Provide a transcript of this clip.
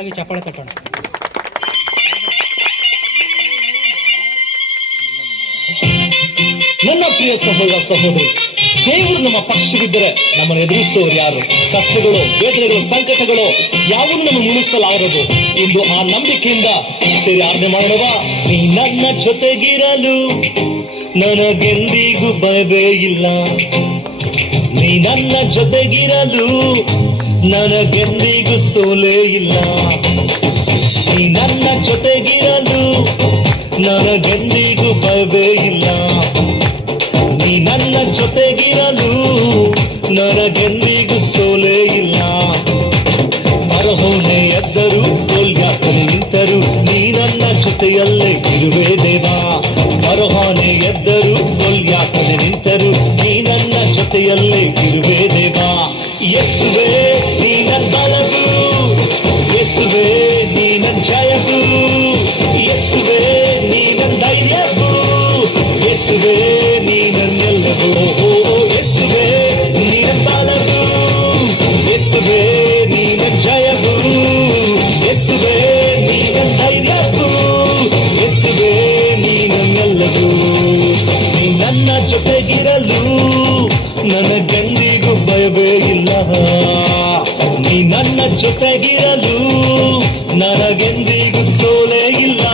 ಜೋರಾಗಿ ಚಪ್ಪಾಳೆ ತಟ್ಟೋಣ. ನನ್ನ ಪ್ರಿಯ ಸಹೋದರ ಸಹೋದರಿ, ದೇವರು ನಮ್ಮ ಪಕ್ಷವಿದ್ದರೆ ನಮ್ಮನ್ನು ಎದುರಿಸುವವರು ಯಾರು? ಕಷ್ಟಗಳು, ವೇದನೆಗಳು, ಸಂಕಟಗಳು ಯಾವನ್ನು ನಮ್ಮ ಮುಗಿಸಲಾರದು. ಇಂದು ಆ ನಂಬಿಕೆಯಿಂದ ಸೇರಿ ಆಜ್ಞೆ ಮಾಡುವ. ನೀ ನನ್ನ ಜೊತೆಗಿರಲು ನನಗೆಂದಿಗೂ ಭಯವೇ ಇಲ್ಲ. ನೀ ನನ್ನ ಜೊತೆಗಿರಲು ನನಗೆಂದಿಗೂ ಸೋಲೇ ಇಲ್ಲ. ನೀ ನನ್ನ ಜೊತೆಗಿರಲು ನನಗೆಂದಿಗೂ ಭಯವೇ ಇಲ್ಲ. ನೀ ನನ್ನ ಜೊತೆಗಿರಲು ನನಗೆಂದಿಗೂ ಸೋಲೇ ಇಲ್ಲ. ಮರಹೋನೆ ಎದ್ದರು, ಕೊಲ್ಯಾಕನೆ ನಿಂತರು, ನೀ ನನ್ನ ಜೊತೆಯಲ್ಲೇ ಇರುವೆ ದೇವಾ. ಮರಹೋನೆ ಎದ್ದರು, ಕೊಲ್ಯಾಕನೆ ನಿಂತರು, ನೀ ನನ್ನ ಜೊತೆಯಲ್ಲೇ ಇರುವೆ ದೇವಾ. ಯೇಸುವೇ ನೀ ನನ್ನ ಬಲವು, ಯೇಸುವೇ ನೀ ನನ್ನ ಜಯವು, ಯೇಸುವೇ ನೀ ನನ್ನ ಧೈರ್ಯವು, ಯೇಸುವೇ ನೀ ನನ್ನೆಲ್ಲವೂ. ಯೇಸುವೇ ನೀ ನನ್ನ ಬಲವು, ಯೇಸುವೇ ನೀ ನನ್ನ ಜಯವು, ಯೇಸುವೇ ನೀ ನನ್ನ ಧೈರ್ಯವು, ಯೇಸುವೇ ನೀ ನನ್ನೆಲ್ಲವೂ. ನೀ ನನ್ನ ಜೊತೆಗಿರಲು ನನಗೆಂದಿಗೂ ಭಯವೇ ಇಲ್ಲ. ನೀ ನನ್ನ ಜೊತೆಗಿರಲು ನನಗೆಂದಿಗೂ ಸೋಲೇ ಇಲ್ಲ.